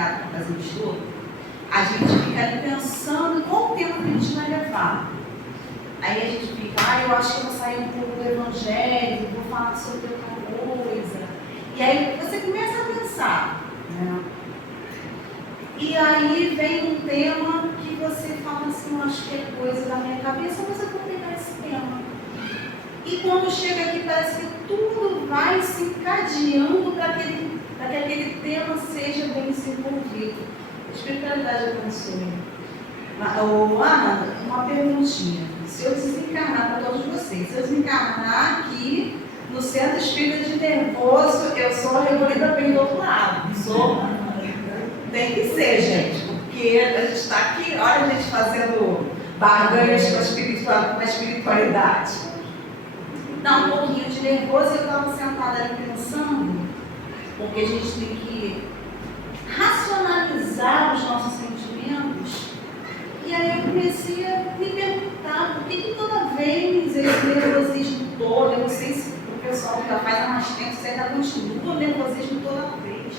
marcado para fazer o estudo, a gente fica ali pensando em qual tempo que a gente vai levar. Aí a gente fica, eu acho que eu vou sair um pouco do evangelho, vou falar sobre outra coisa. E aí você começa a pensar, né? E aí vem um tema que você fala assim, eu acho que é coisa da minha cabeça, mas eu vou pegar esse tema. E quando chega aqui, parece que tudo vai se encadeando para que aquele tema seja bem desenvolvido. A espiritualidade abençoe. Ana, uma perguntinha. Se eu desencarnar para todos vocês, se eu desencarnar aqui no centro espírita de Nervoso, eu sou a rebolida bem do outro lado. Tem que ser, gente, porque a gente está aqui, olha a gente fazendo barganhas com a espiritualidade. Dá um pouquinho de nervoso, eu estava sentada ali pensando, porque a gente tem que racionalizar os nossos sentimentos. E aí eu comecei a me perguntar por que toda vez esse nervosismo todo, eu não sei se o pessoal já faz há mais tempo, se ainda continua o nervosismo toda vez.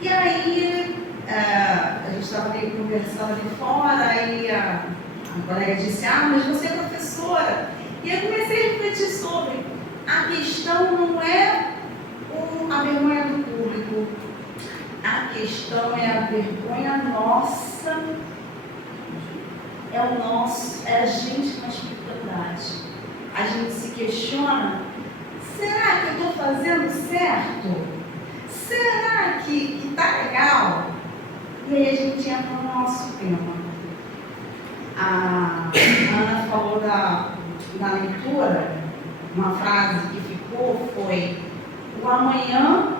E aí a gente estava ali conversando ali fora, e a colega disse, mas você é professora. E eu comecei a refletir sobre a questão não é a vergonha do público, a questão é a vergonha nossa, é a gente com a espiritualidade. A gente se questiona, será que eu estou fazendo certo? Será que está legal? E aí a gente entra no nosso tema. A Ana falou na leitura, uma frase que ficou foi: o amanhã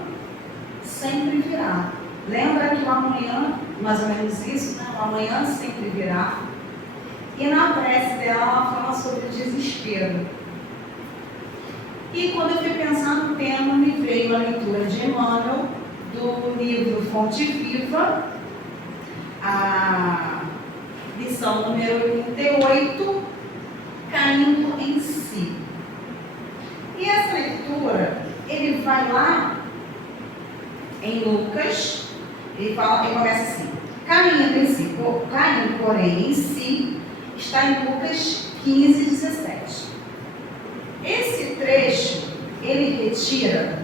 sempre virá. Lembra que o amanhã, mais ou menos isso, né? O amanhã sempre virá. E na prece dela, ela fala sobre o desespero. E quando eu fui pensar no tema, me veio a leitura de Emmanuel, do livro Fonte Viva, a lição número 88, Caindo em Si. E essa leitura, ele vai lá em Lucas, ele começa assim: caindo em si, caindo, porém, em si, está em Lucas 15, 17. Esse trecho, ele retira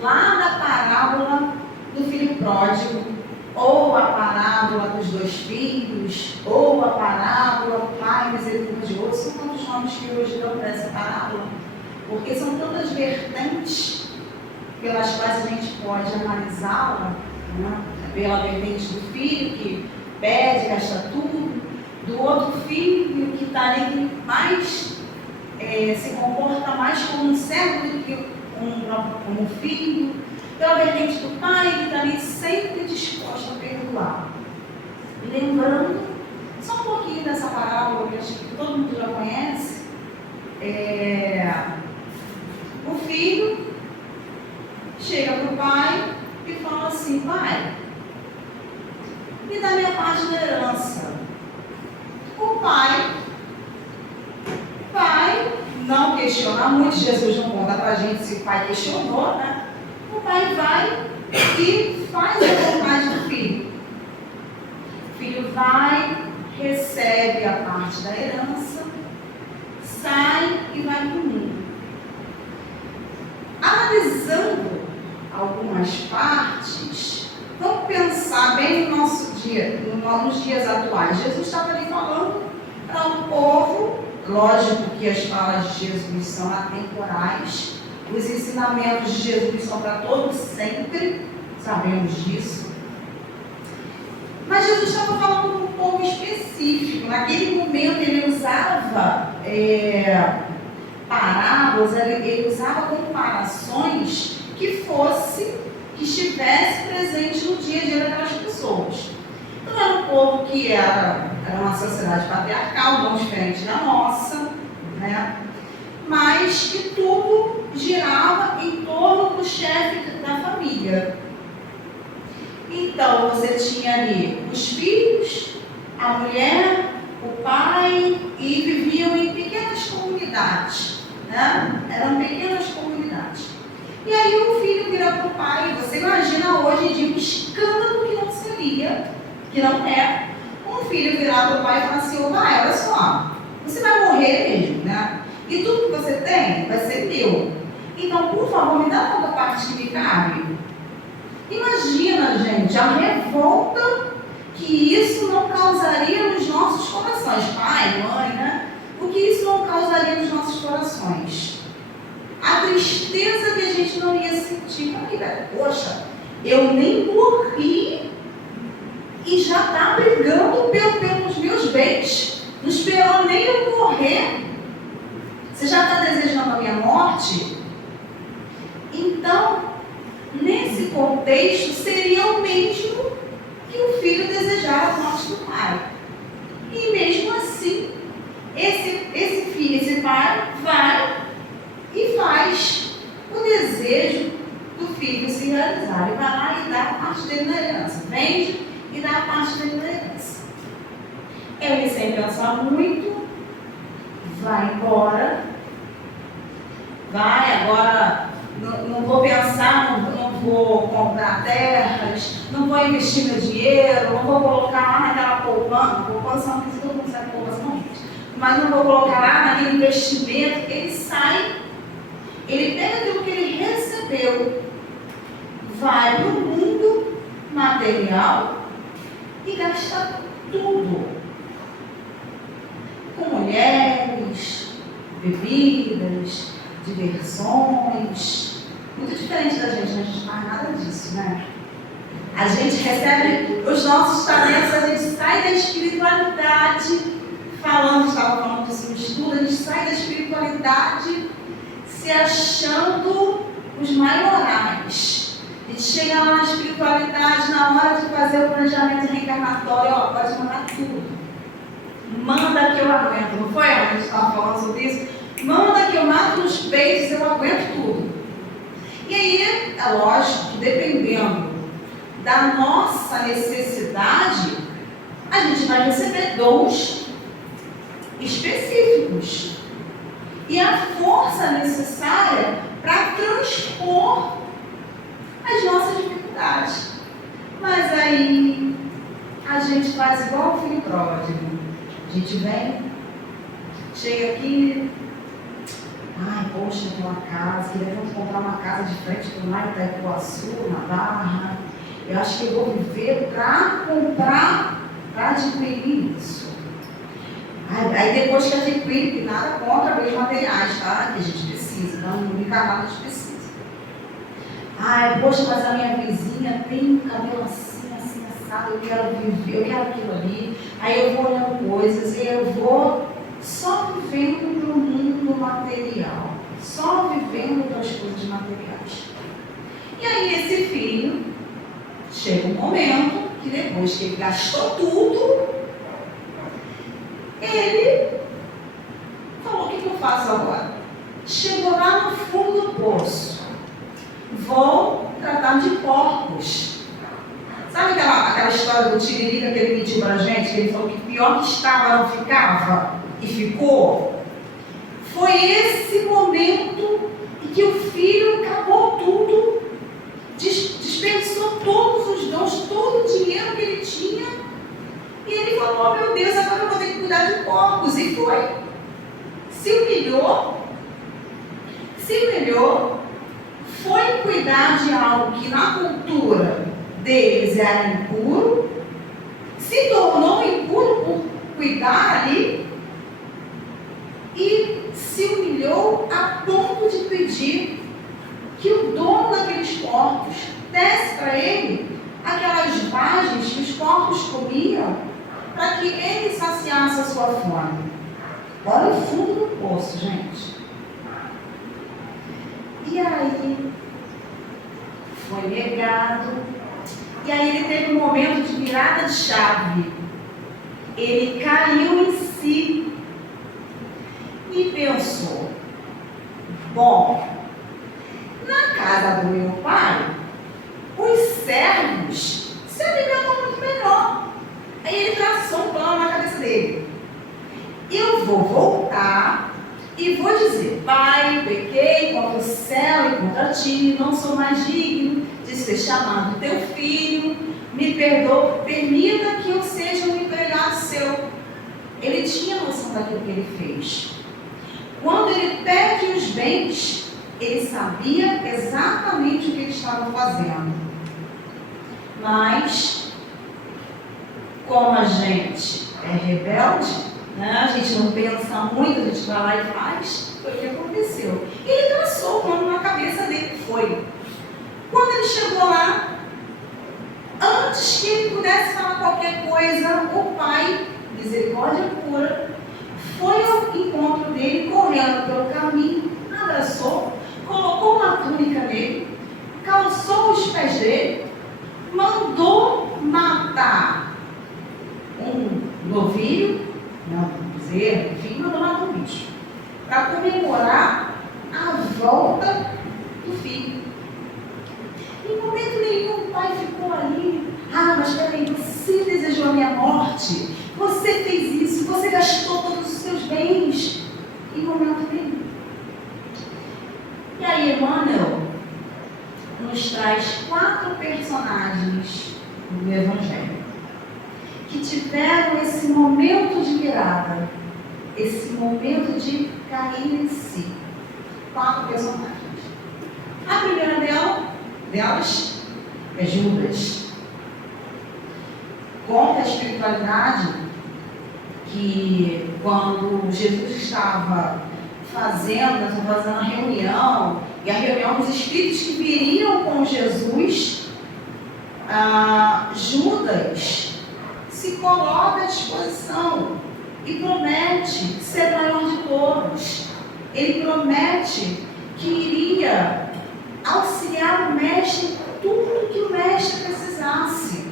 lá da parábola do filho pródigo, ou a parábola dos 2 filhos, ou a parábola do pai misericordioso. São tantos nomes que hoje dão para essa parábola, porque são tantas vertentes pelas quais a gente pode analisá-la, né? Pela vertente do filho que pede, gasta tudo, do outro filho que está ali, que mais se comporta mais como um servo do que como filho, pela vertente do pai que está ali sempre disposto a perdoar. Lembrando só um pouquinho dessa parábola que acho que todo mundo já conhece. O filho chega para o pai e fala assim: pai, me dá minha parte da herança. O pai vai, não questiona muito, Jesus não conta para a gente se o pai questionou, né? O pai vai e faz a vontade do filho. O filho vai, recebe a parte da herança, sai e vai para o mundo. Analisando algumas partes, vamos pensar bem no nosso dia, nos dias atuais. Jesus estava ali falando para um povo, lógico que as falas de Jesus são atemporais, os ensinamentos de Jesus são para todos sempre, sabemos disso. Mas Jesus estava falando para um povo específico. Naquele momento ele usava parábolas, ele usava comparações que estivesse presente no dia a dia daquelas pessoas. Então era um povo que era uma sociedade patriarcal, não diferente da nossa, né? Mas que tudo girava em torno do chefe da família. Então você tinha ali os filhos, a mulher, o pai, e viviam em pequenas comunidades, né? Eram pequenas comunidades. E aí o filho vira para o pai. Você imagina hoje em dia um escândalo que não seria, que não é, um filho virar para o pai e falar assim: ô pai, olha só, você vai morrer mesmo, né? E tudo que você tem vai ser meu. Então, por favor, me dá toda a parte que me cabe. Imagina, gente, a revolta que isso não causaria nos nossos corações. Pai, mãe, né? O que isso não causaria nos nossos corações? A tristeza que a gente não ia sentir. Poxa, eu nem morri e já está brigando pelos meus bens. Não esperou nem eu morrer. Você já está desejando a minha morte? Então, nesse contexto, seria o mesmo que o filho desejar a morte do pai. E mesmo assim, esse pai vai e faz o desejo do filho se realizar. Ele vai lá e dá a parte dele na herança. Vende e dá a parte dele na herança. Ele, sem pensar muito, vai embora. Vai, agora não vou pensar, não vou comprar terras, não vou investir meu dinheiro, não vou colocar lá naquela poupança não precisa todo mundo sabe poupança não, mas não vou colocar lá naquele investimento. Ele sai, ele pega aquilo que ele recebeu, vai para o mundo material e gasta tudo. Com mulheres, bebidas, diversões. Muito diferente da gente, né? A gente não faz nada disso, né? A gente recebe os nossos talentos, a gente sai da espiritualidade, estava falando disso no estudo, a gente sai da espiritualidade se achando os maiorais. A gente chega lá na espiritualidade, na hora de fazer o planejamento reencarnatório, ó, pode mandar tudo. Manda que eu aguento, não foi? A gente estava falando sobre isso. Manda que eu mato nos peitos, eu aguento tudo. E aí, é lógico que dependendo da nossa necessidade, a gente vai receber dons específicos. E a força necessária para transpor as nossas dificuldades. Mas aí, a gente faz igual o filho pródigo. A gente vem, chega aqui, ai, poxa, aquela casa, queria muito comprar uma casa de frente do mar Itaipuaçu, na Barra. Eu acho que eu vou viver para comprar, para adquirir isso. Aí depois que adquire, que nada contra bens materiais, tá? Que a gente precisa, então no encarnado a gente precisa. Ai, poxa, mas a minha vizinha tem um cabelo assim, assado, eu quero viver, eu quero aquilo ali. Aí eu vou olhando coisas e eu vou só vivendo para o mundo material, só vivendo para as coisas materiais. E aí esse filho, chega um momento que depois que ele gastou tudo, ele falou: o que eu faço agora? Chegou lá no fundo do poço, vou tratar de porcos. Sabe aquela história do Tiririca que ele mentiu pra gente, que ele falou que pior que estava não ficava? E ficou. Foi esse momento em que o filho acabou tudo, desperdiçou todos os dons, todo o dinheiro que ele tinha, e ele falou: oh, meu Deus, agora eu vou ter que cuidar de porcos. E foi. Se humilhou, foi cuidar de algo que na cultura deles era impuro, se tornou impuro por cuidar ali, e se humilhou a ponto de pedir que o dono daqueles porcos desse para ele aquelas vagens que os porcos comiam para que ele saciasse a sua fome. Olha o fundo do poço, gente. E aí foi negado. E aí ele teve um momento de virada de chave. Ele caiu em si e pensou: bom, na casa do meu pai, os servos se alimentam muito melhor. Aí ele traçou um plano na cabeça dele: eu vou voltar e foi dizer: Pai, pequei contra o céu e contra ti, não sou mais digno de ser chamado teu filho, me perdoa, permita que eu seja um empregado seu. Ele tinha noção daquilo que ele fez. Quando ele pede os bens, ele sabia exatamente o que ele estava fazendo. Mas, como a gente é rebelde, né? A gente não pensa muito, a gente vai lá e faz, foi o que aconteceu. Ele traçou o plano na cabeça dele, foi. Quando ele chegou lá, antes que ele pudesse falar qualquer coisa, o pai, misericórdia pura, foi ao encontro dele, correndo pelo caminho, abraçou, colocou uma túnica nele, calçou os pés dele, mandou matar um novilho, não, bezerro, enfim, mandou matar um bicho, para comemorar a volta do filho. Em momento nenhum o pai ficou ali: ah, mas peraí, você desejou a minha morte, você fez isso, você gastou todos os seus bens. Em momento nenhum. E aí Emmanuel nos traz 4 personagens do Evangelho que tiveram esse momento de virada, esse momento de cair em si. 4 personagens. A primeira delas é Judas. Conta a espiritualidade que quando Jesus estava fazendo a reunião, e a reunião dos espíritos que viriam com Jesus, Judas se coloca à disposição e promete ser maior de todos. Ele promete que iria auxiliar o mestre em tudo que o mestre precisasse.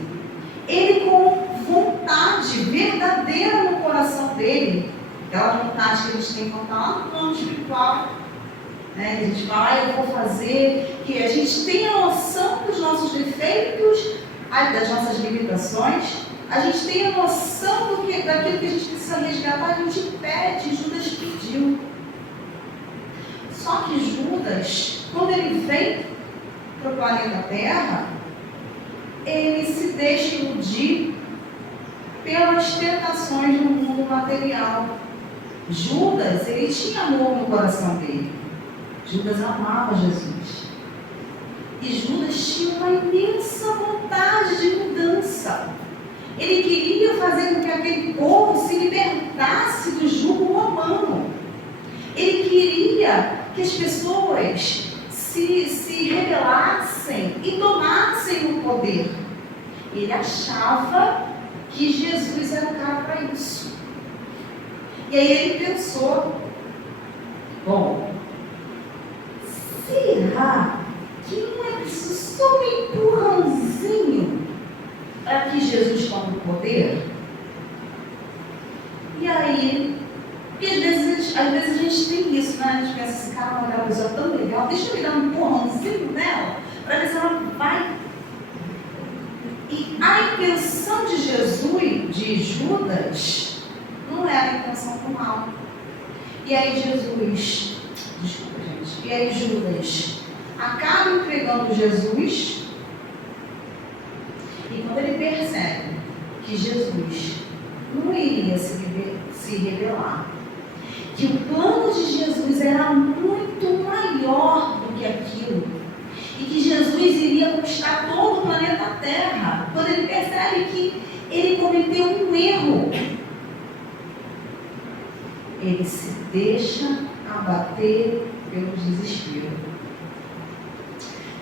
Ele, com vontade verdadeira no coração dele, aquela vontade que a gente tem que contar lá no plano espiritual, né? A gente fala: eu vou fazer, que a gente tenha noção dos nossos defeitos, das nossas limitações, a gente tenha noção daquilo que a gente precisa resgatar. A gente pede, Judas pediu. Só que Judas, quando ele vem para o planeta Terra, ele se deixa iludir pelas tentações do mundo material. Judas, ele tinha amor no coração dele. Judas amava Jesus. E Judas tinha uma imensa vontade de mudança. Ele queria fazer com que aquele povo se libertasse do jugo romano. Ele queria que as pessoas se rebelassem e tomassem o poder. Ele achava que Jesus era o cara para isso. E aí ele pensou: bom, será que não é preciso só um empurrãozinho para que Jesus tome o poder? E aí, porque às vezes a gente tem isso, né? A gente pensa assim: cara, aquela pessoa é tão legal, deixa eu me dar um empurrãozinho nela, para ver se ela vai. E a intenção de Jesus, de Judas, não era a intenção do mal. E aí Judas acaba entregando Jesus, e quando ele percebe que Jesus não iria se rebelar, que o plano de Jesus era muito maior do que aquilo, e que Jesus iria conquistar todo o planeta Terra, quando ele percebe que ele cometeu um erro, ele se deixa abater pelo desespero.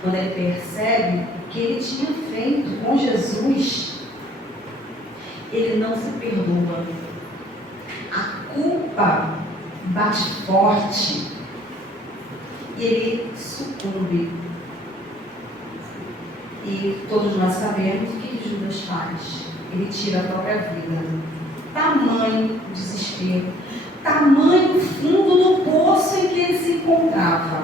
Quando ele percebe o que ele tinha feito com Jesus, ele não se perdoa. A culpa bate forte e ele sucumbe. E todos nós sabemos o que Judas faz. Ele tira a própria vida. Tamanho desespero, tamanho fundo do poço em que ele se encontrava.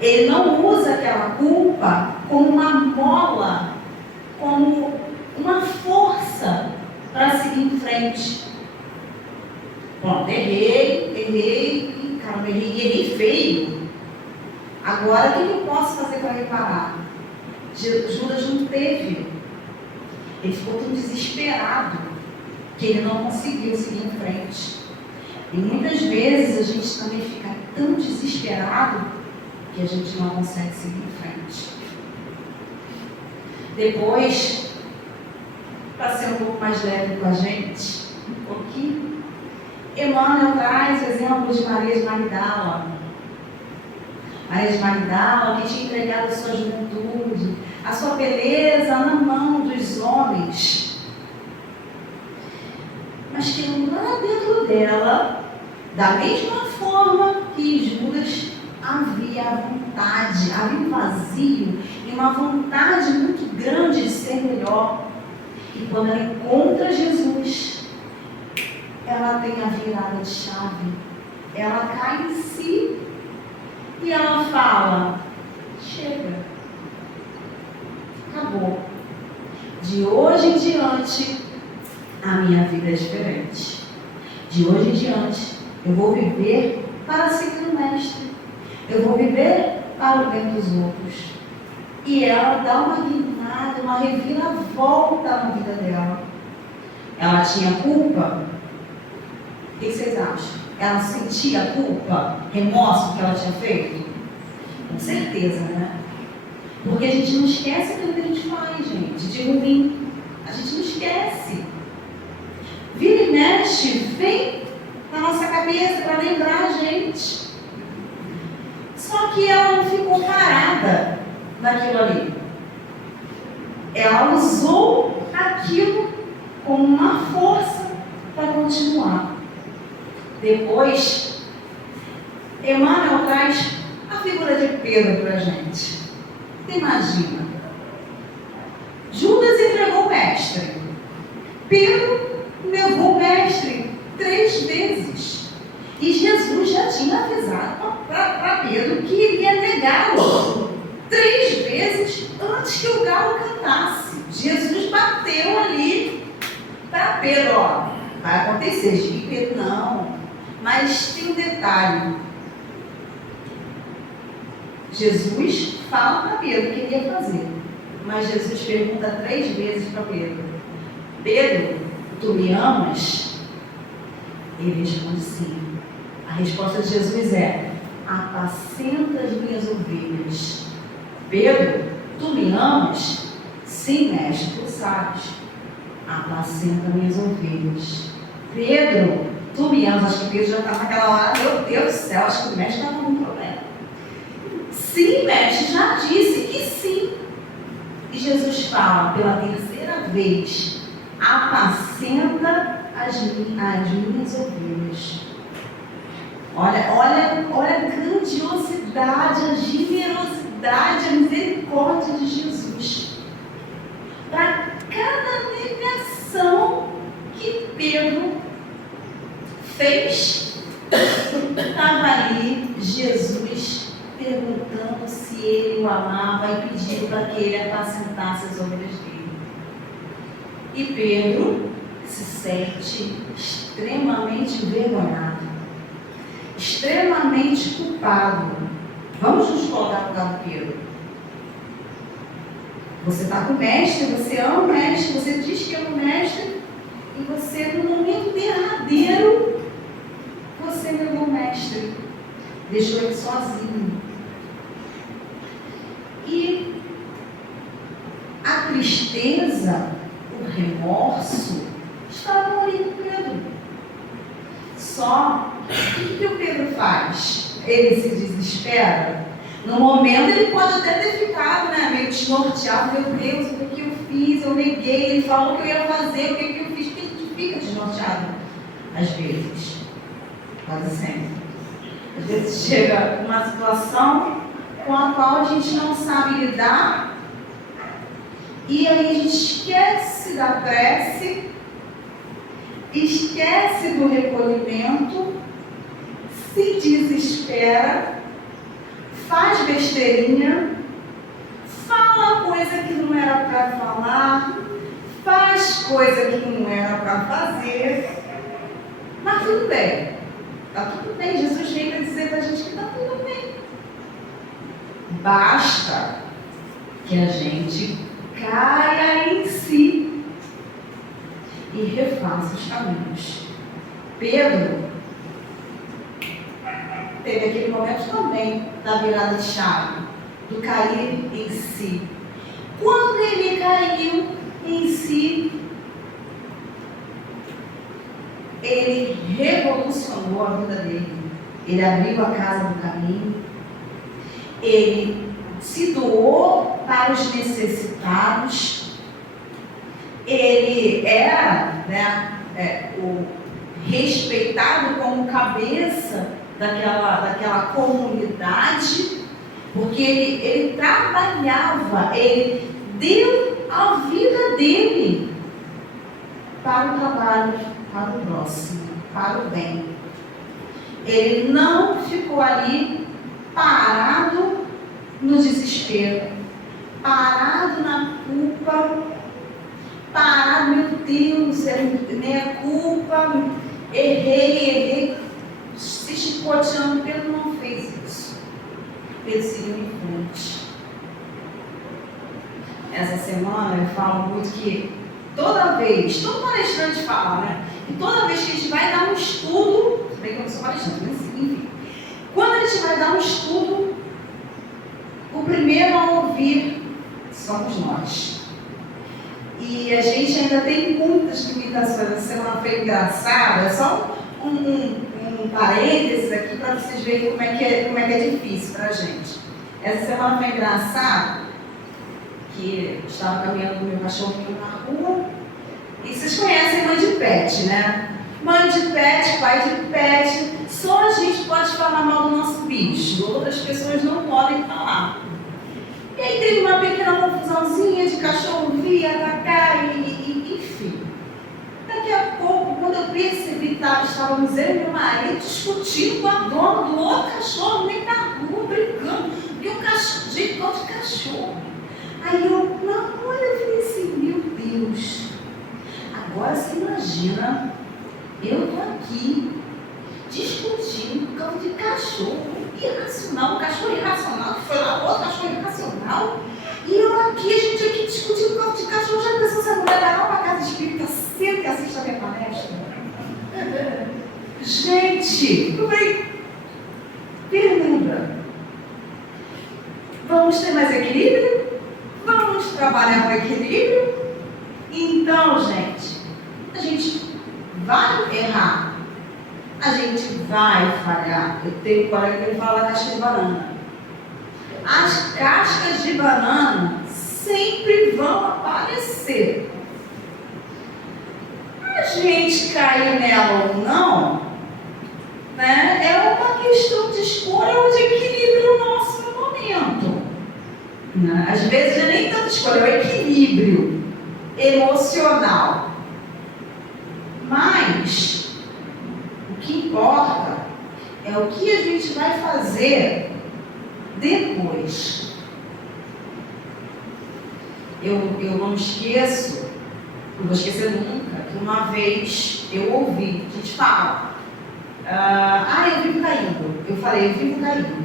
Ele não usa aquela culpa como uma mola, como uma força para seguir em frente. Pronto, errei, Peguei feio. Agora, o que eu posso fazer para reparar? Judas não teve. Ele ficou tão desesperado que ele não conseguiu seguir em frente. E muitas vezes a gente também fica tão desesperado que a gente não consegue seguir em frente. Depois, para ser um pouco mais leve com a gente, um pouquinho, Emmanuel traz o exemplo de Maria de Magdala. Maria de Magdala, que tinha entregado a sua juventude, a sua beleza na mão dos homens, mas que lá dentro dela, da mesma forma que Judas, havia a vontade, havia um vazio e uma vontade muito grande de ser melhor. E quando ela encontra Jesus, ela tem a virada de chave, ela cai em si e ela fala: chega, acabou. De hoje em diante, a minha vida é diferente. De hoje em diante, eu vou viver para seguir o Mestre. Eu vou viver para o bem dos outros. E ela dá uma guinada, uma reviravolta na vida dela. Ela tinha culpa? O que vocês acham? Ela sentia culpa, remorso que ela tinha feito? Com certeza, né? Porque a gente não esquece aquilo que a gente faz, gente, de ruim. A gente não esquece. Vira e mexe, vem na nossa cabeça para lembrar a gente. Só que ela não ficou parada naquilo ali. Ela usou aquilo como uma força para continuar. Depois, Emmanuel traz a figura de Pedro para a gente. Imagina, Judas entregou o mestre, Pedro negou o mestre 3 vezes, e Jesus já tinha avisado para Pedro que iria negá-lo 3 vezes antes que o galo cantasse. Jesus bateu ali para Pedro: ó, vai acontecer. E Pedro: não, mas tem um detalhe. Jesus fala para Pedro o que ele ia fazer, mas Jesus pergunta 3 vezes para Pedro: Pedro, tu me amas? Ele responde sim. A resposta de Jesus é: apacenta as minhas ovelhas. Pedro, tu me amas? Sim, mestre, tu sabes. Apacenta minhas ovelhas. Pedro, tu me amas? Acho que Pedro já estava naquela hora: meu Deus do céu, acho que o mestre estava com um problema. Sim, mestre, já disse que sim. E Jesus fala pela 3ª vez: apacenta as minhas ovelhas. Olha a grandiosidade, a generosidade, a misericórdia de Jesus. Para cada negação que Pedro fez, estava ali Jesus perguntando se ele o amava e pedindo para que ele apacentasse as ovelhas dele. E Pedro se sente extremamente envergonhado, extremamente culpado. Vamos nos colocar no lugar do Pedro. Você está com o mestre, você ama o mestre, você diz que ama o mestre, e você, no momento derradeiro, você negou o mestre, deixou ele sozinho. E a tristeza, o remorso, estavam ali no Pedro. Só o que o Pedro faz? Ele se desespera. No momento ele pode até ter ficado, meio desnorteado. Meu Deus, o que eu fiz? Eu neguei, ele falou que eu ia fazer, o que eu fiz? Porque a gente fica desnorteado às vezes, quase sempre. Às vezes chega uma situação com a qual a gente não sabe lidar, e aí a gente esquece da prece, esquece do recolhimento, se desespera, faz besteirinha, fala coisa que não era para falar, faz coisa que não era para fazer, mas tudo bem. Está tudo bem. Jesus veio para dizer para a gente que está tudo bem. Basta que a gente caia em si e refaça os caminhos. Pedro teve aquele momento também da virada de chave, do cair em si. Quando ele caiu em si, ele revolucionou a vida dele. Ele abriu a casa do caminho, ele se doou para os necessitados, ele era, o respeitado como cabeça daquela comunidade, porque ele trabalhava, ele deu a vida dele para o trabalho, para o próximo, para o bem. Ele não ficou ali parado no desespero, parado na culpa, parado, meu Deus, é minha culpa, errei, se chicoteando. Pedro não fez isso. Pedro seguiu em frente. Essa semana eu falo muito que todo palestrante fala, né? E toda vez que a gente vai dar um estudo, bem que eu não sou palestrante, mas enfim, quando a gente vai dar um estudo, o primeiro a ouvir somos nós. E a gente ainda tem muitas limitações. Essa semana foi engraçada, só um parênteses aqui para vocês verem como é que é difícil para a gente. Essa semana foi engraçada, que eu estava caminhando com o meu cachorrinho na rua, e vocês conhecem mãe de pet, né? Mãe de pet, pai de pet, só a gente pode falar mal do nosso bicho, outras pessoas não podem falar. E aí teve uma pequena confusãozinha de cachorro vir, atacar, enfim. Daqui a pouco, quando eu percebi, estávamos eu e meu marido discutindo com a dona do outro cachorro no meio da rua, brincando, e o cachorro, gente, gosta de cachorro. Aí eu, na hora, eu falei assim, meu Deus, agora você imagina, eu estou aqui discutindo por causa de cachorro irracional, um cachorro irracional, que foi lá outro cachorro irracional, e eu aqui, a gente aqui discutindo por causa de cachorro. Já pensou se a mulher vai lá para a casa espírita sempre que assiste a minha palestra? Gente, eu falei, pergunta, vamos ter mais equilíbrio? Vamos trabalhar com equilíbrio? Então, gente, a gente vai errar. A gente vai falhar. Eu tenho um colega que ele fala da casca de banana. As cascas de banana sempre vão aparecer. A gente cair nela ou não, né, é uma questão de escolha ou de equilíbrio nosso no momento. Né? Às vezes não é nem tanto escolha, é o equilíbrio emocional. Mas o que importa é o que a gente vai fazer depois. Eu não esqueço, não vou esquecer nunca, que uma vez eu ouvi, a gente fala, eu vivo caindo. Eu falei, eu vivo caindo.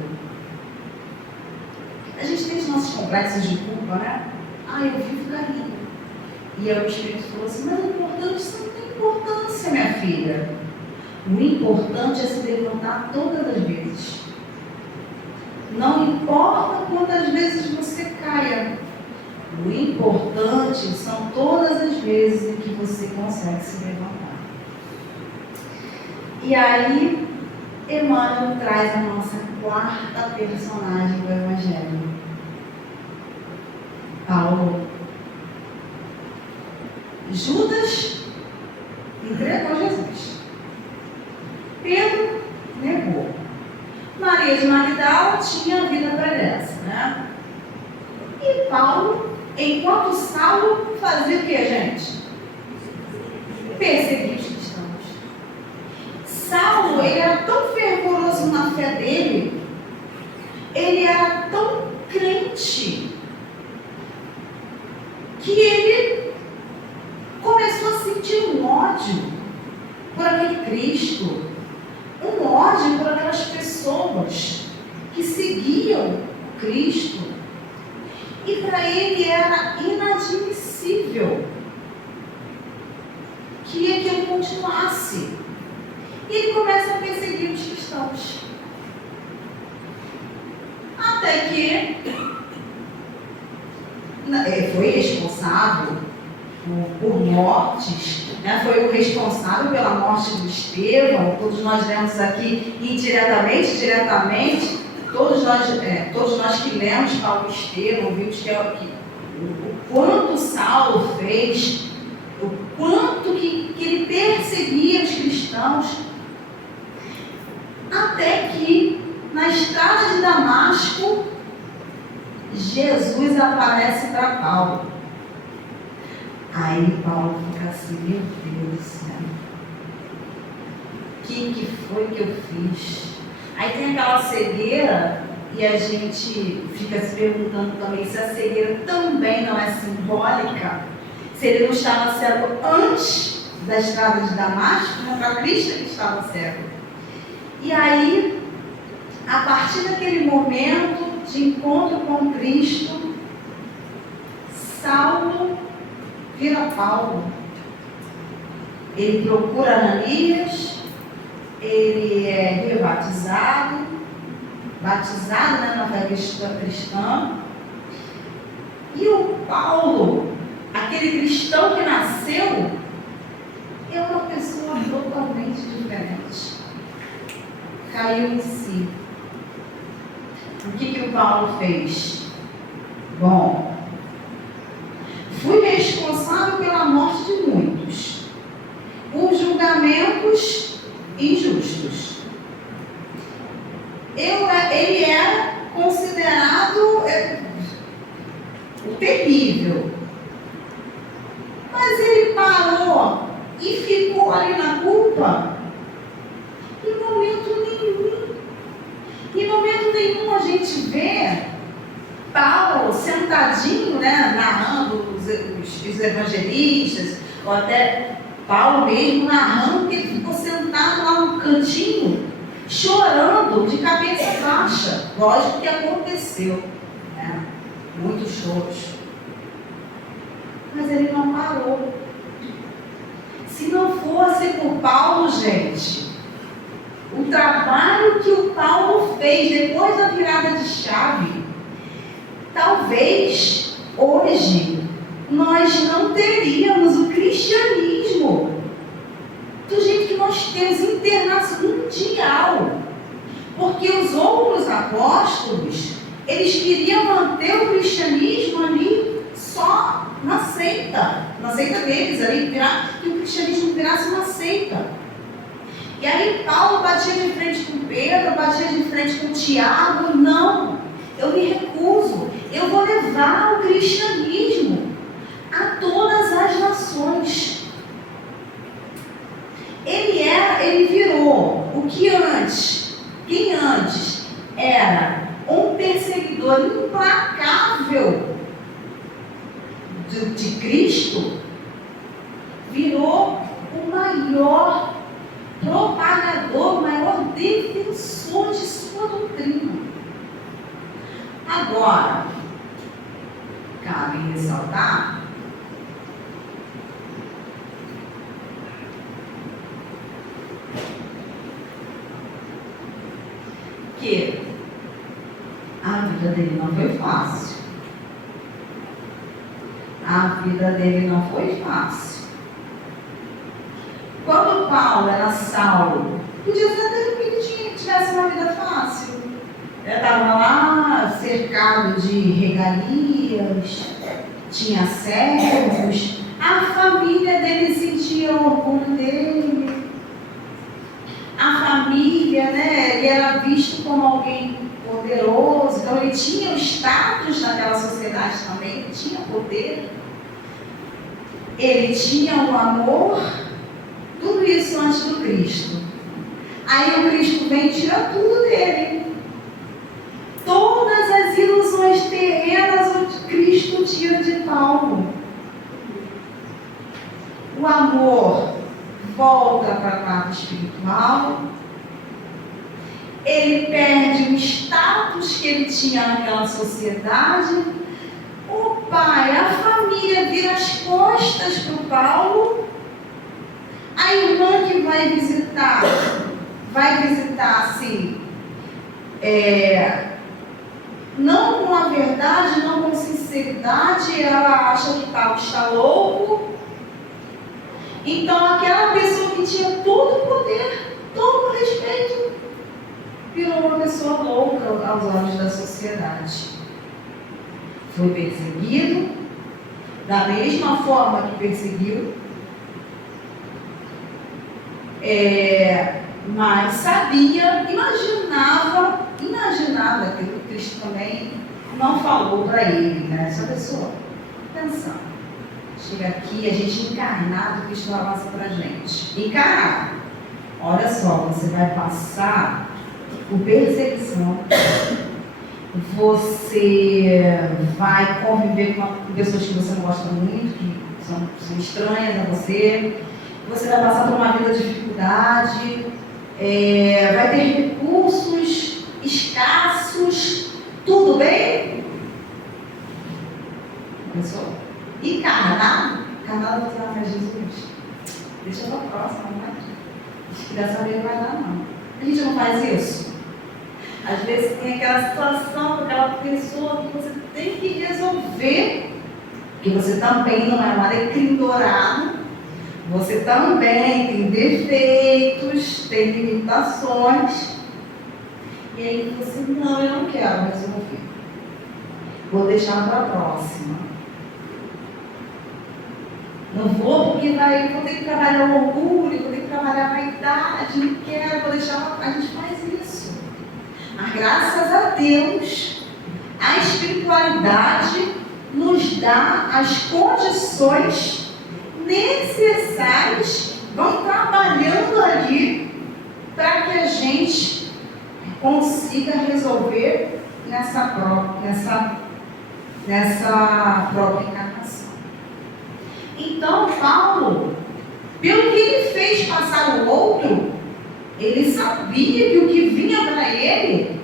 A gente tem os nossos complexos de culpa, né? Eu vivo caindo. E aí o Espírito falou assim, mas o importante, isso não tem importância, minha filha. O importante é se levantar todas as vezes. Não importa quantas vezes você caia. O importante são todas as vezes em que você consegue se levantar. E aí, Emmanuel traz a nossa quarta personagem do Evangelho. Paulo. Judas entregou Jesus. Pedro negou. Maria de Magdala tinha a vida pregressa, né? E Paulo, enquanto Saulo, fazia o que, gente? Perseguia os cristãos. Saulo, ele era tão fervoroso na fé dele, ele era tão crente, que ele começou a sentir um ódio por aquele Cristo. Um ódio outros que seguiam Cristo, e para ele era inadmissível que aquilo continuasse. E ele começa a perseguir os cristãos. Até que ele foi responsável por mortes, né? Foi o responsável pela morte do Estevão. Todos nós lemos aqui indiretamente, diretamente, todos nós que lemos Paulo e Estevão, vimos que o quanto Saulo fez, o quanto que ele perseguia os cristãos, até que na estrada de Damasco, Jesus aparece para Paulo. Aí Paulo fica assim, meu Deus do céu, o que foi que eu fiz? Aí tem aquela cegueira, e a gente fica se perguntando também se a cegueira também não é simbólica. Se ele não estava cego antes da estrada de Damasco, né? Para Cristo ele estava cego. E aí, a partir daquele momento de encontro com Cristo, Saulo vira Paulo. Ele procura Ananias, ele é rebatizado, né, na fé cristã. E o Paulo, aquele cristão que nasceu, é uma pessoa totalmente diferente. Caiu em si. O que o Paulo fez? Bom, fui responsável pela morte de muitos, por julgamentos injustos. Ele era considerado o terrível. Mas ele parou e ficou ali na culpa? Em momento nenhum. Em momento nenhum a gente vê Paulo sentadinho, né, narrando os evangelistas, ou até Paulo mesmo narrando que ele ficou sentado lá no cantinho, chorando de cabeça baixa. Lógico que aconteceu, né? Muitos choros. Mas ele não parou. Se não fosse por Paulo, gente, o trabalho que o Paulo fez depois da virada de chave, talvez hoje nós não teríamos o cristianismo do jeito que nós temos, internacional, mundial. Porque os outros apóstolos, eles queriam manter o cristianismo ali só na seita deles, ali, que o cristianismo virasse uma seita. E aí Paulo batia de frente com Pedro, batia de frente com Tiago. Não, eu me recuso. Eu vou levar o cristianismo a todas as nações. Ele virou o que antes, quem antes era um perseguidor implacável de Cristo, virou o maior propagador, o maior defensor de sua doutrina. Agora, cabe ressaltar que a vida dele não foi fácil. A vida dele não foi fácil. Quando Paulo era Saulo, podia ser até que ele tivesse uma vida fácil. Ele estava lá cercado de regalias, tinha servos, a família dele sentia orgulho dele. A família, né, ele era visto como alguém poderoso, então ele tinha o status naquela sociedade também, ele tinha poder, ele tinha o amor, tudo isso antes do Cristo. Aí o Cristo vem e tira tudo dele. Todas as ilusões terrenas o Cristo tira de Paulo. O amor volta para a parte espiritual. ele perde o status que ele tinha naquela sociedade. O pai, a família vira as costas para o Paulo. A irmã que vai visitar assim, não com a verdade, não com sinceridade, ela acha que Paulo está louco. Então aquela pessoa que tinha todo o poder, todo o respeito, virou uma pessoa louca aos olhos da sociedade. Foi perseguido, da mesma forma que perseguiu, mas sabia, imaginava aquilo que Cristo também não falou para ele, né? Essa pessoa, pensando, chega aqui, a gente encarnado, Cristo vai passar para a gente. Encarnado. Olha só, você vai passar por perseguição, você vai conviver com pessoas que você não gosta muito, que são estranhas a você. Você vai passar por uma vida de dificuldade, vai ter recursos escassos, tudo bem? Pessoal, e carnal você vai fazer Jesus. Deixa para a próxima, não vai? Acho que dessa vez não vai dar, não. A gente não faz isso? Às vezes tem aquela situação com aquela pessoa que você tem que resolver, que você também não é um alecrim dourado. Você também tem defeitos, tem limitações. E aí você, não, eu não quero resolver. Vou deixar para a próxima. Não vou porque vou ter que trabalhar o orgulho, vou ter que trabalhar a vaidade, não quero, vou deixar. A gente faz isso. Mas graças a Deus, a espiritualidade nos dá as condições necessárias, vão trabalhando ali para que a gente consiga resolver nessa própria encarnação. Então, Paulo, pelo que ele fez passar o outro, ele sabia que o que vinha para ele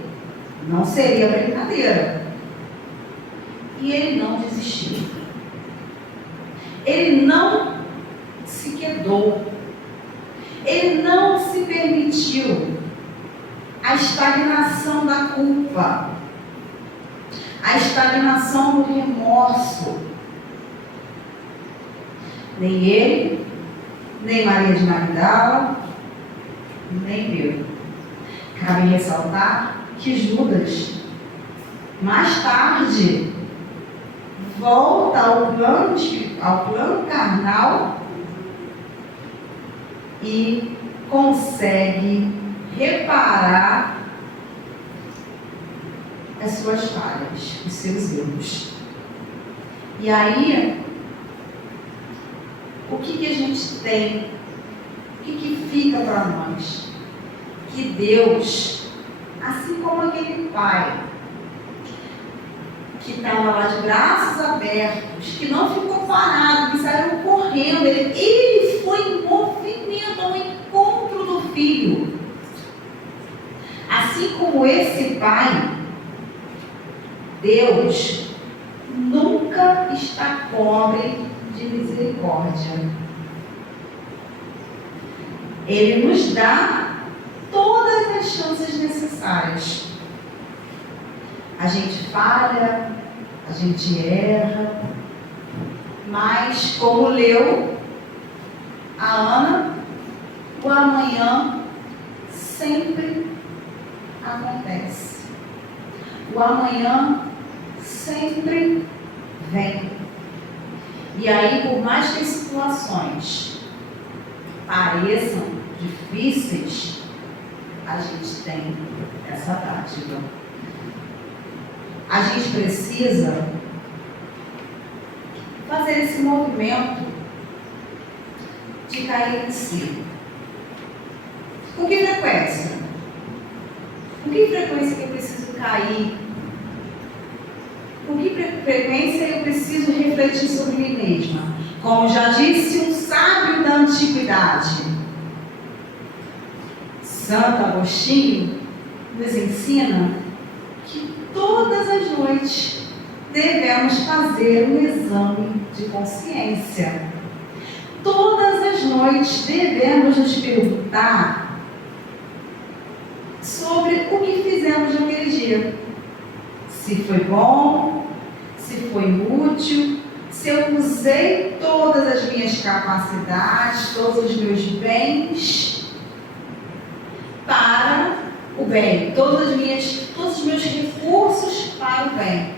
não seria brincadeira. E ele não desistiu. Ele não se quedou. Ele não se permitiu a estagnação da culpa, a estagnação do remorso. Nem ele, nem Maria de Magdala, nem Pedro. Cabe ressaltar que Judas, mais tarde, volta ao plano carnal e consegue reparar as suas falhas, os seus erros. E aí, o que a gente tem? O que fica para nós? Que Deus, assim como aquele pai que estava lá de braços abertos, que não ficou parado, que saiu correndo, ele foi em movimento ao encontro do filho. Assim como esse pai, Deus nunca está pobre de misericórdia. Ele nos dá todas as chances necessárias. A gente falha, a gente erra, mas como leu a Ana, o amanhã sempre acontece. O amanhã sempre vem. E aí, por mais que as situações pareçam difíceis, a gente tem essa dádiva. A gente precisa fazer esse movimento de cair em si. Com que frequência? Com que frequência que eu preciso cair? Com que frequência eu preciso refletir sobre mim mesma? Como já disse um sábio da antiguidade, Santo Agostinho, nos ensina que todas as noites devemos fazer um exame de consciência. Todas as noites devemos nos perguntar sobre o que fizemos naquele dia. Se foi bom, se foi útil, se eu usei todas as minhas capacidades, todos os meus bens para o bem, todos os meus recursos para o bem.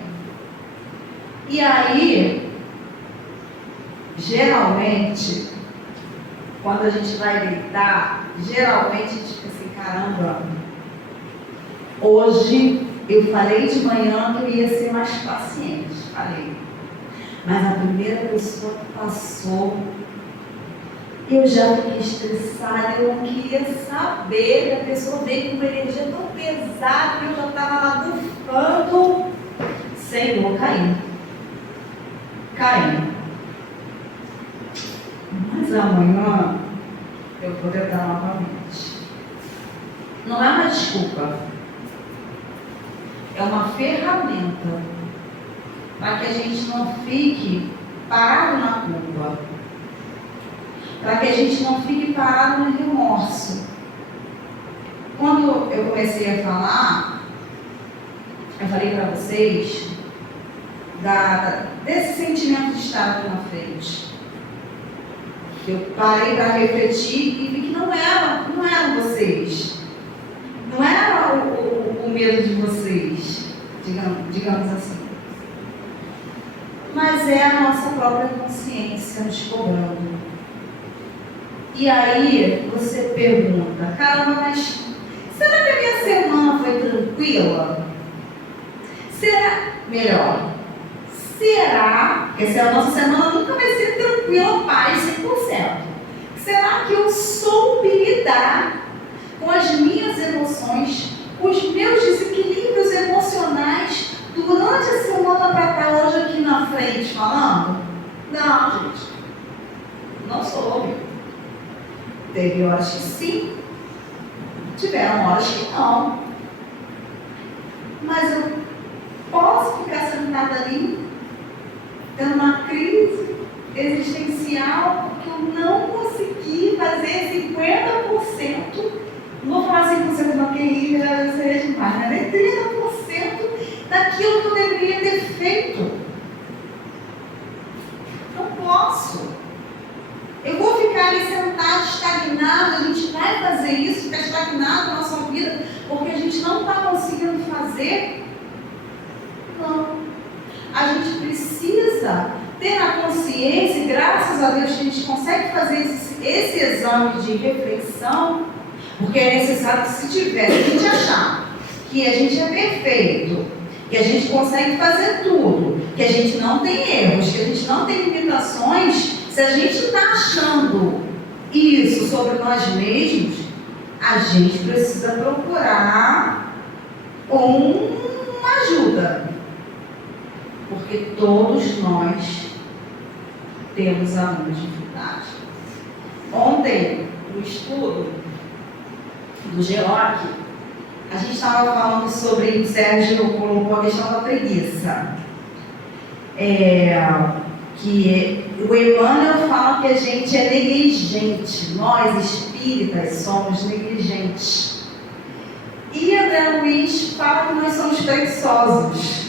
E aí, geralmente, quando a gente vai deitar, geralmente a gente fica assim, caramba, hoje eu falei de manhã que eu ia ser mais paciente, falei. Mas a primeira pessoa que passou, eu já fiquei estressada, eu não queria saber, a pessoa veio com uma energia tão pesada, que eu já estava lá bufando, Senhor, caindo. Mas amanhã eu vou tentar novamente. Não é uma desculpa, é uma ferramenta para que a gente não fique parado na culpa, para que a gente não fique parado no remorso. Quando eu comecei a falar, eu falei para vocês desse sentimento de estar aqui na frente. Eu parei para refletir e vi que não eram vocês, não era o medo de vocês, digamos assim, mas é a nossa própria consciência nos cobrando. E aí você pergunta, caramba, mas será que a minha semana foi tranquila? Será que a nossa semana nunca vai ser tranquila, paz 100%? Será que eu soube lidar com as minhas emoções, com os meus desequilíbrios emocionais durante a semana para estar hoje aqui na frente falando? Não, gente, não soube. Teve horas que sim, tiveram horas que não. Mas eu posso ficar sentada ali, tendo uma crise existencial, porque eu não consegui fazer 50%, não vou falar 100% não, porque aí já seria demais, mas nem 30% daquilo que eu deveria ter feito. Não posso. Eu vou ficar ali sentado, estagnado, a gente vai fazer isso, ficar estagnado na nossa vida, porque a gente não está conseguindo fazer. Não. A gente precisa ter a consciência, e graças a Deus que a gente consegue fazer esse exame de reflexão, porque é necessário que se a gente achar que a gente é perfeito, que a gente consegue fazer tudo, que a gente não tem erros, que a gente não tem limitações, se a gente está achando isso sobre nós mesmos, a gente precisa procurar uma ajuda. Porque todos nós temos a mesma dificuldade. Ontem, no estudo do GEOC, a gente estava falando sobre, o Sérgio colocou a questão da preguiça. Que o Emmanuel fala que a gente é negligente, nós espíritas somos negligentes. E André Luiz fala que nós somos preguiçosos.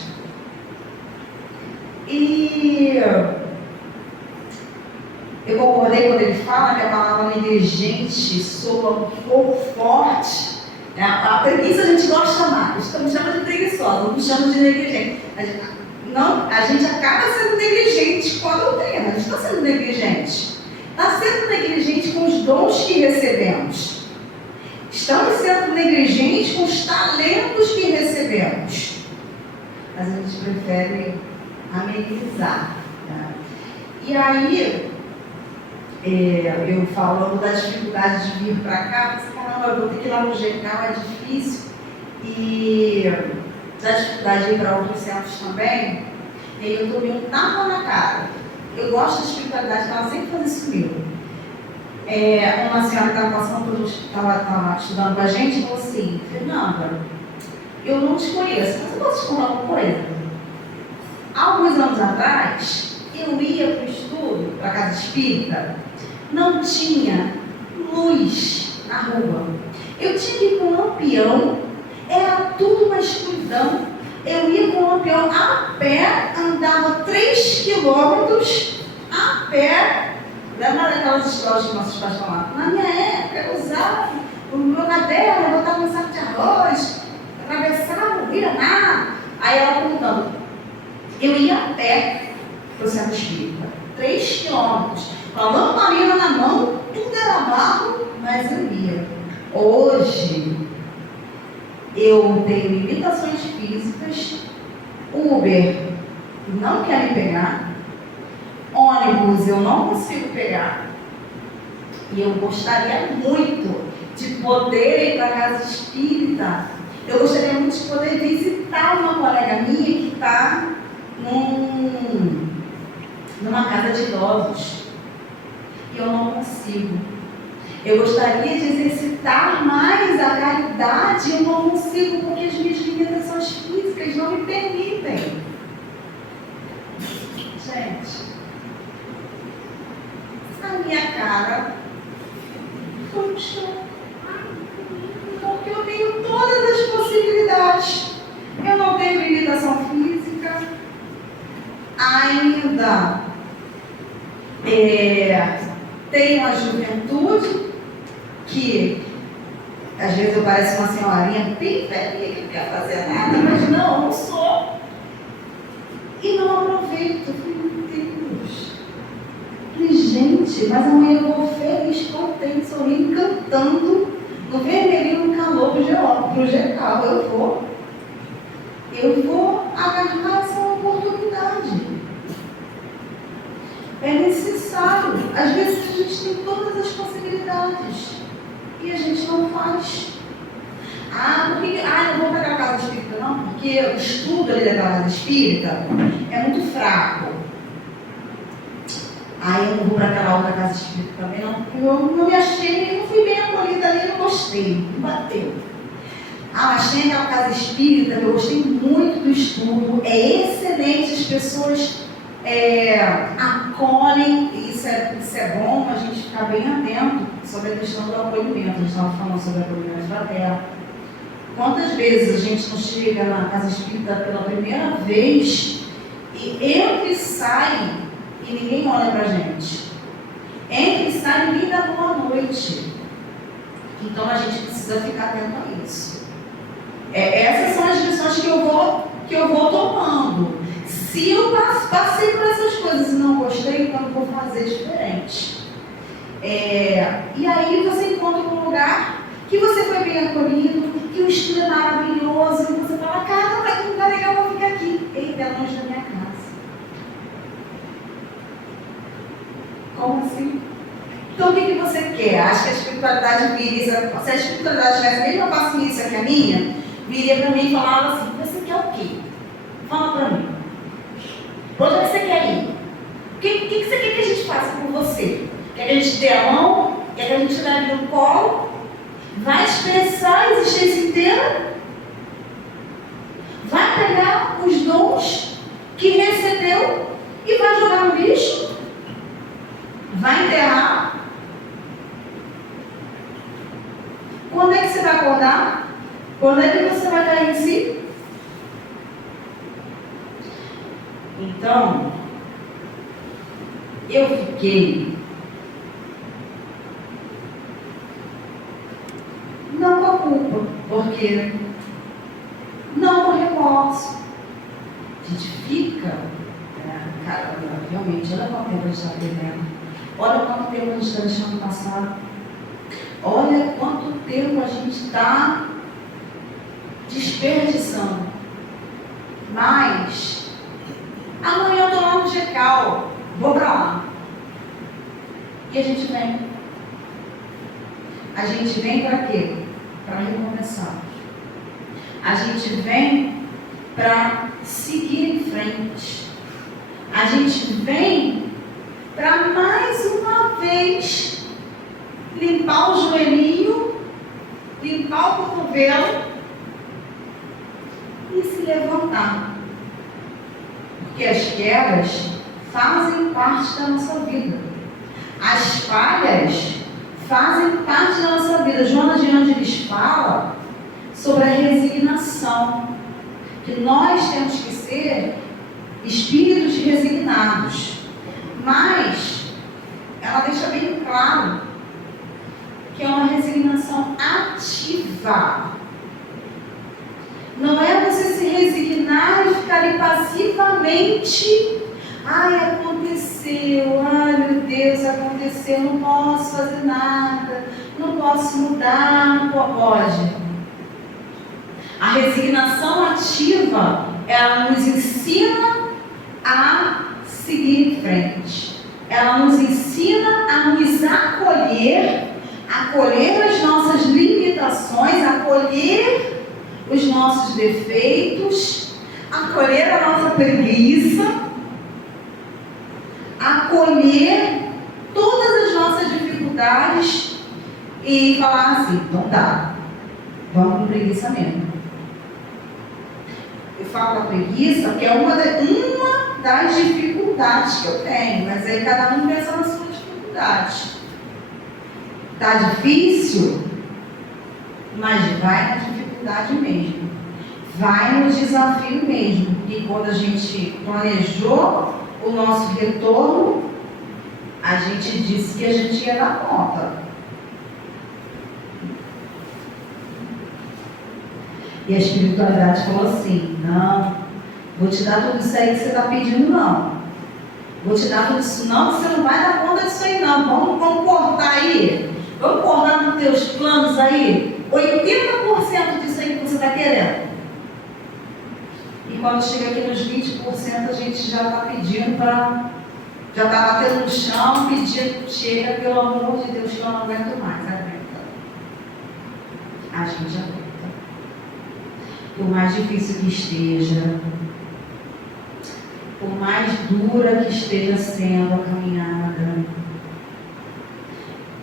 E eu concordei quando ele fala que a palavra negligente soa um pouco forte. A preguiça a gente gosta mais, estamos chamando de preguiçosa, não chamamos de negligente. A gente acaba sendo negligente com a doutrina, a gente está sendo negligente. Está sendo negligente com os dons que recebemos. Estamos sendo negligentes com os talentos que recebemos. Mas a gente prefere amenizar. Né? E aí, eu falando da dificuldade de vir para cá, eu falei, caramba, eu vou ter que ir lá no GECAL, é difícil. E da dificuldade de ir para outros centros também, eu tomei um tapa na cara. Eu gosto da espiritualidade, ela sempre faz isso comigo. Uma senhora que estava passando, estava estudando com a gente, falou assim: Fernanda, eu não te conheço, mas eu posso te contar uma coisa. Há alguns anos atrás, eu ia para o estudo, para a casa espírita, não tinha luz na rua. Eu tinha que ir com um lampião, era tudo uma escuridão. Eu ia com o lampião a pé, andava 3 quilômetros a pé. Lembra daquelas histórias que nossos pais falavam? Na minha época, eu usava o meu caderno, eu botava um saco de arroz, atravessava o rio, nada. Aí ela contando, eu ia a pé para o centro espírita, 3 quilômetros, com a lamparina na mão, tudo era barro, mas eu ia. Hoje, eu tenho limitações físicas, Uber não quer me pegar, ônibus eu não consigo pegar, e eu gostaria muito de poder ir para a casa espírita. Eu gostaria muito de poder visitar uma colega minha que está numa casa de idosos, e eu não consigo. Eu gostaria de exercitar mais a caridade, eu não consigo porque as minhas limitações físicas não me permitem. Gente, a minha cara foi um choque, porque eu tenho todas as possibilidades. Eu não tenho limitação física, ainda tenho a juventude, que às vezes eu pareço uma senhorinha bem velhinha que não quer fazer nada, mas não sou. E não aproveito. Meu Deus. Falei, gente, mas amanhã eu vou feliz, contente, sorrindo, cantando, no vermelhinho, no calor pro GK. Eu vou agarrar essa oportunidade. É necessário. Às vezes a gente tem todas as possibilidades e a gente não faz. Eu vou para a casa espírita, não, porque o estudo ali da casa espírita é muito fraco. Eu não vou para aquela outra casa espírita também, não, porque eu não me achei, não fui bem acolhida ali, não gostei, me bateu. Mas tem aquela casa espírita que eu gostei muito do estudo, é excelente, as pessoas acolhem, e isso é bom, a gente ficar bem atento sobre a questão do acolhimento. A gente estava falando sobre o acolhimento da terra. Quantas vezes a gente não chega na casa espírita pela primeira vez e entra e sai e ninguém olha pra gente? Entra e sai e ninguém dá boa noite. Então a gente precisa ficar atento a isso. Essas são as lições que eu vou tomando. Se eu passei por essas coisas e não gostei, então eu vou fazer diferente. E aí você encontra um lugar que você foi bem acolhido, que o estudo é maravilhoso, e você fala, cara, tá aqui, tá legal, eu vou ficar aqui. Eita, é longe da minha casa. Como assim? Então o que você quer? Acho que a espiritualidade viria, se a espiritualidade tivesse a mesma paciência que a minha, viria para mim e falava assim, você quer o quê? Fala para mim. Onde é que você quer ir? O que você quer que a gente faça por você? Quer que a gente dê a mão? Quer que a gente leve no colo? Vai expressar a existência inteira? Vai pegar os dons que recebeu e vai jogar no lixo? Vai enterrar? Quando é que você vai acordar? Quando é que você vai cair em si? Então, eu fiquei não com a culpa, porque não com remorso. A gente fica, caramba, realmente, olha quanto tempo a gente está perdendo, olha quanto tempo a gente está deixando passar, olha quanto tempo a gente está desperdiçando. Mas amanhã eu estou lá no GECAL, vou para lá. E a gente vem. A gente vem para quê? Para recomeçar. A gente vem para seguir em frente. A gente vem para mais uma vez limpar o joelhinho, limpar o cotovelo e se levantar. Porque as quedas fazem parte da nossa vida. As falhas fazem parte da nossa vida. Jonas de Ângeles fala sobre a resignação, que nós temos que ser espíritos resignados. Mas ela deixa bem claro que é uma resignação ativa. Não é você se resignar e ficar ali passivamente. Ai, aconteceu, ai meu Deus, aconteceu, não posso fazer nada, não posso mudar, não pode. A resignação ativa, ela nos ensina a seguir em frente. Ela nos ensina a nos acolher as nossas limitações, acolher os nossos defeitos, acolher a nossa preguiça, acolher todas as nossas dificuldades e falar assim, então tá, vamos com preguiça mesmo. Eu falo a preguiça porque é uma das dificuldades que eu tenho, mas aí cada um pensa na sua dificuldade. Tá difícil? Mas vai na dificuldade mesmo. Vai no desafio mesmo. E quando a gente planejou o nosso retorno, a gente disse que a gente ia dar conta. E a espiritualidade falou assim, não, vou te dar tudo isso aí que você está pedindo, não. Vou te dar tudo isso não, você não vai dar conta disso aí não. Vamos cortar aí. Vamos cortar nos teus planos aí 80% disso aí que você está querendo. E quando chega aqui nos 20%, a gente já está pedindo para... Já está batendo no chão, pedindo, chega, pelo amor de Deus, que eu não aguento mais. Aguenta. A gente aguenta. Por mais difícil que esteja, por mais dura que esteja sendo a caminhada,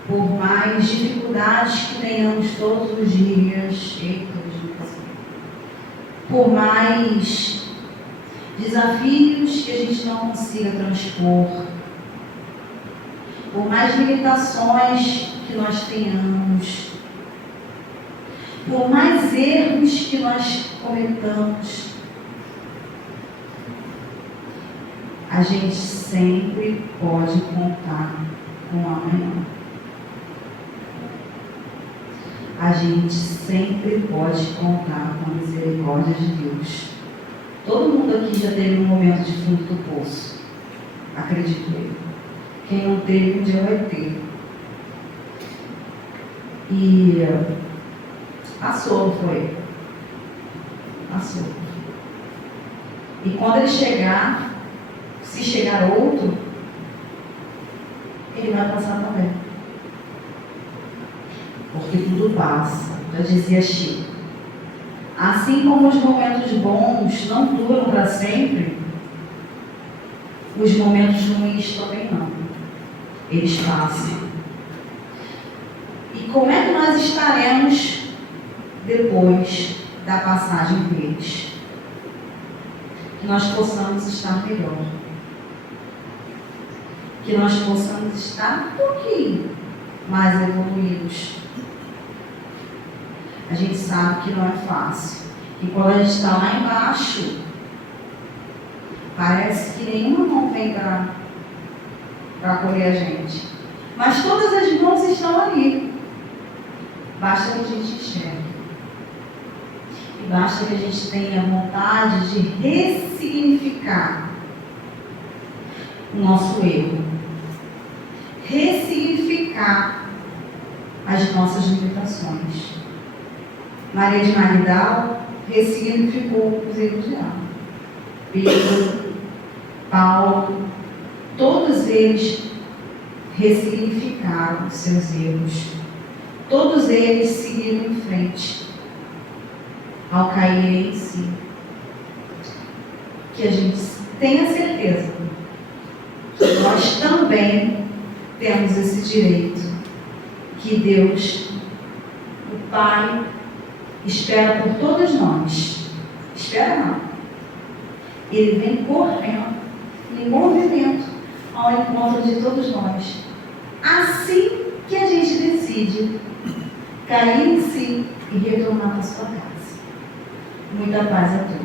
por mais dificuldades que tenhamos todos os dias, por mais desafios que a gente não consiga transpor, por mais limitações que nós tenhamos, por mais erros que nós cometamos, a gente sempre pode contar com o amanhã. A gente sempre pode contar com a misericórdia de Deus. Todo mundo aqui já teve um momento de fundo do poço. Acredito eu. Quem não teve, um dia vai ter. E passou, não foi? Passou. E quando ele chegar, se chegar outro, ele vai passar também. Porque tudo passa, já dizia Chico. Assim como os momentos bons não duram para sempre, os momentos ruins também não. Eles passam. E como é que nós estaremos depois da passagem deles? Que nós possamos estar melhor. Que nós possamos estar um pouquinho mais evoluídos. A gente sabe que não é fácil. E quando a gente está lá embaixo, parece que nenhuma mão vem para acolher a gente. Mas todas as mãos estão ali. Basta que a gente enxergue. E basta que a gente tenha vontade de ressignificar o nosso erro. Ressignificar as nossas limitações. Maria de Magdala ressignificou os erros dela. Pedro, Paulo, todos eles ressignificaram os seus erros. Todos eles seguiram em frente ao cair em si. Que a gente tenha certeza que nós também temos esse direito. Que que Deus, o Pai, espera por todos nós. Espera não. Ele vem correndo, em movimento, ao encontro de todos nós. Assim que a gente decide cair em si e retornar para sua casa. Muita paz a todos.